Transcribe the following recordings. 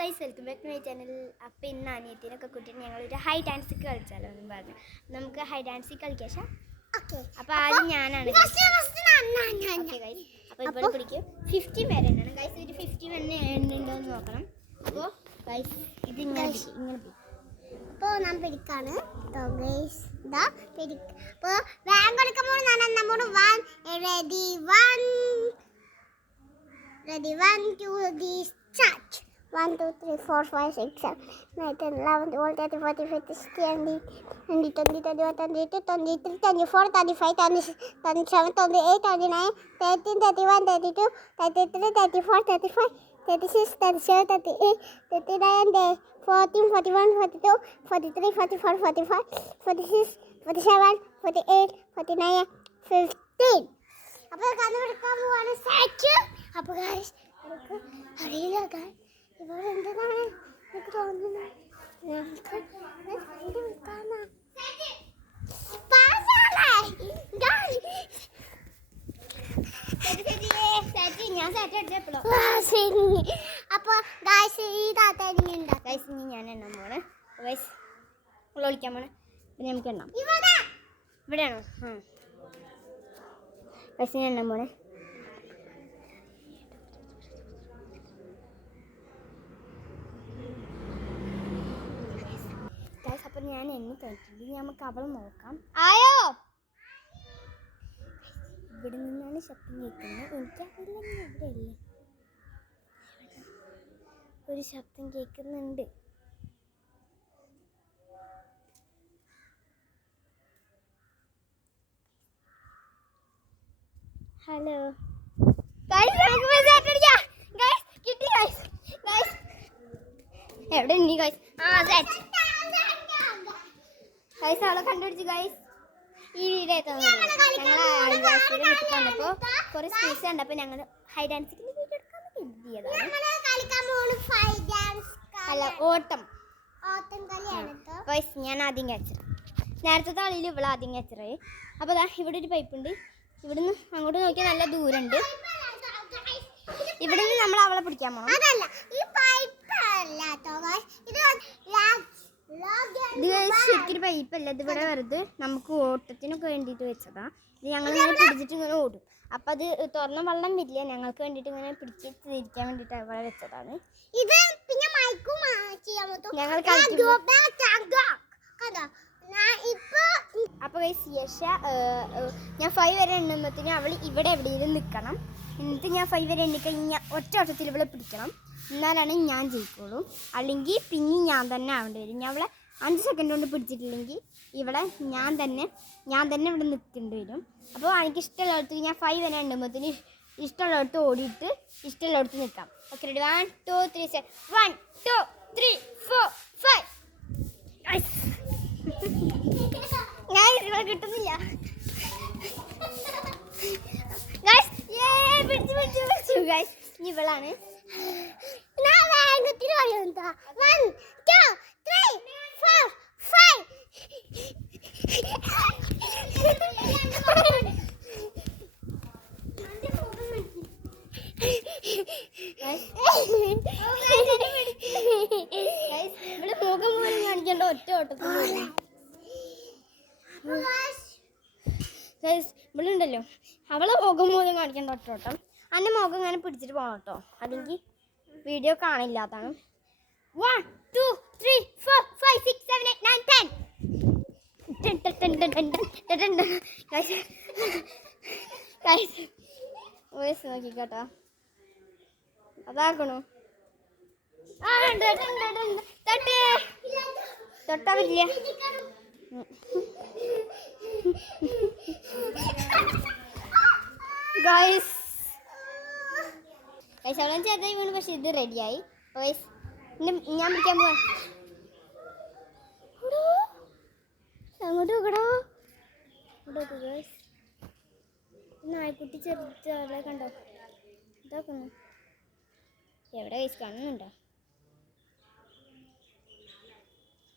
Guys welcome back to my channel. അപ്പോൾ ഇന്ന് അനിയത്തിനൊക്കെ കൂട്ടിയിട്ട് ഞങ്ങളൊരു ഹൈ ഡാൻസ് കളിച്ചാലോ എന്ന് പറഞ്ഞു. നമുക്ക് ഹൈ ഡാൻസ് കളിക്കാം. അപ്പോൾ ആദ്യം ഞാനാണ്. അപ്പോൾ ഇവിടെ പിടിക്കും 50 വരെ എണ്ണണം ഗൈസ്. ഒരു 50 വരെ എണ്ണുണ്ടോ എന്ന് നോക്കണം. അപ്പോൾ ഗൈസ് ഇത് ഇങ്ങനെ അപ്പോൾ ഞാൻ പിടിക്കാണ്. അപ്പോൾ വേഗം കളിക്കുമ്പോൾ നമ്മൾ ready 1 2 start 1 2 3 4 5 6 7 9 10 11 12 13 14 15 16 17 18 19 20 23 24 25 26 27 28 29 30 31 32 33 34 35 36 37 38 39 40 41 42 43 44 45 46 47 48 49 15. അപ്പോൾ കണ്ടുപിടിക്കാൻ പോവാണ്. സെറ്റ്. അപ്പോൾ ഗൈസ് നമുക്ക് അറിയില്ല ഗൈസ് ഇവിടെ എന്താണ് എനിക്ക് തോന്നുന്നത്. നമുക്ക് അപ്പോൾ ഗൈസ് ഈ താത്ത ഉണ്ടാക്കാം. ഗൈസ് ഇനി ഞാൻ എണ്ണാൻ പോണ്. ഗൈസ് വിളിക്കാൻ പോണ്. പിന്നെ നമുക്ക് എണ്ണാം. ഇവിടെയാണോ? ഗൈസ് ഞാൻ എണ്ണാൻ പോണേ. അപ്പം ഞാൻ എണ്ണി കഴിഞ്ഞിട്ടുണ്ട്. നമുക്ക് അവൾ നോക്കാം. ആയോ? ഇവിടെ നിന്നാണ് ശബ്ദം കേൾക്കുന്നത്. എനിക്കറിയില്ല ഇവിടെ അല്ലേ ഒരു ശബ്ദം കേൾക്കുന്നുണ്ട്. ഹലോ എവിടെ ഉണ്ട് ഗൈസ്? ഗൈസ് അവളെ കണ്ടുപിടിച്ചു ഗൈസ്. ഈ വീഡിയോ ഞങ്ങൾ വീട്ടിൽ വന്നപ്പോൾ കുറേ സ്പേസ് കണ്ടപ്പോൾ ഞങ്ങൾ ഹൈ ഡാൻസിൻ്റെ വീഡിയോ എടുക്കാൻ കരുതിയതാണ്. അല്ല ഓട്ടം ഗൈസ്. ഞാൻ ആദ്യം ക്യാച്ചർ. നേരത്തെ കളിയിൽ ഇവിടെ ആദ്യം ക്യാച്ചർ. അപ്പോൾ അതാ ഇവിടെ ഒരു പൈപ്പ് ഉണ്ട്. ഇവിടുന്ന് അങ്ങോട്ട് നോക്കിയാൽ നല്ല ദൂരമുണ്ട്. ഇവിടെ നിന്ന് നമ്മൾ അവളെ പിടിക്കാൻ പോകണം. ഇത് ശരിക്കും പൈപ്പല്ല. ഇത് ഇവിടെ വെറുതെ നമുക്ക് ഓട്ടത്തിനൊക്കെ വേണ്ടിയിട്ട് വെച്ചതാ. ഇത് ഞങ്ങൾ ഇങ്ങനെ പിടിച്ചിട്ട് ഇങ്ങനെ ഓടും. അപ്പം അത് തുറന്ന വെള്ളം വരില്ല. ഞങ്ങൾക്ക് വേണ്ടിയിട്ട് ഇങ്ങനെ പിടിച്ചിട്ട് തിരിക്കാൻ വേണ്ടിയിട്ട് അവിടെ വെച്ചതാണ്. ഇത് പിന്നെ ഞങ്ങൾ അപ്പോൾ യശ ഞാൻ 5 വരെ എണ്ണുമ്പോഴത്തേനും അവൾ ഇവിടെ എവിടെയെങ്കിലും നിൽക്കണം. എന്നിട്ട് ഞാൻ 5 വരെ എണ്ണിക്കഴിഞ്ഞാൽ ഒറ്റ ഓട്ടത്തിൽ ഇവിടെ പിടിക്കണം. എന്നാലാണ് ഞാൻ ജയിക്കുള്ളൂ. അല്ലെങ്കിൽ പിന്നെ ഞാൻ തന്നെ ആവേണ്ടി വരും. ഞാൻ അവളെ 5 സെക്കൻഡ് കൊണ്ട് പിടിച്ചിട്ടില്ലെങ്കിൽ ഇവിടെ ഞാൻ തന്നെ ഇവിടെ നിൽക്കേണ്ടി വരും. അപ്പോൾ എനിക്ക് ഇഷ്ടമുള്ളിടത്ത് ഞാൻ 5 വരെ എണ്ണുമ്പോഴത്തേന് ഇഷ്ടമുള്ളിടത്ത് ഓടിയിട്ട് ഇഷ്ടമുള്ളിടത്ത് നിൽക്കാം. Okay ready 1 2 3 1 2 3 4 5. കിട്ടുന്നില്ല ഇവളാണ്. ഇവിടെ മുഖം പോലും കാണിക്കേണ്ട ഒറ്റ ഓട്ടത്തിൽ ഇവിടെ ഉണ്ടല്ലോ. അവളെ മുഖം പോലും കാണിക്കേണ്ട ഒറ്റ ഓട്ടം. എൻ്റെ മുഖം ഇങ്ങനെ പിടിച്ചിട്ട് പോകണം കേട്ടോ. അല്ലെങ്കിൽ വീഡിയോ കാണില്ലാത്താണ്. 1 2 3 4 5 6 7 8 9 10 നോക്കിക്കോട്ടോ. അതാക്കണു തൊട്ടാ പറ്റില്ല. ഗൈസ് അവളെ ചെറുതായി വീണു. പക്ഷെ ഇത് റെഡിയായി. ഗൈസ് ഞാൻ പിടിക്കാൻ പോവാ. അങ്ങോട്ട് നോക്കടോ. ഇങ്ങോട്ട് ഗൈസ് നായ്ക്കുട്ടി ചെറുതെ കണ്ടോ? ഇതാക്കുന്നു എവിടെ ഗൈസ് കാണുന്നുണ്ടോ?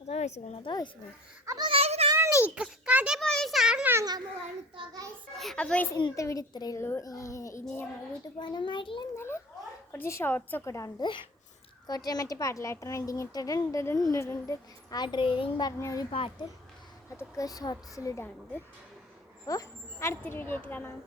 അതാ വയസ്സ് പോകണം. അപ്പോൾ ഇന്നത്തെ വീഡിയോ ഇത്രയേ ഉള്ളൂ. ഇനി ഞങ്ങൾ വീട്ടിൽ പോകാനൊന്നായിട്ടില്ല. എന്നാലും കുറച്ച് ഷോർട്സ് ഒക്കെ ഇടാണ്ട്. കുറച്ച് മറ്റേ പാട്ടില്ല ട്രെൻഡിങ് ഇട്ടിട്ടുണ്ട് ആ ഡ്രൈവിങ് പറഞ്ഞ ഒരു പാട്ട് അതൊക്കെ ഷോർട്സിലിടാറുണ്ട്. അപ്പോൾ അടുത്തൊരു വീഡിയോ ആയിട്ട് കാണാം.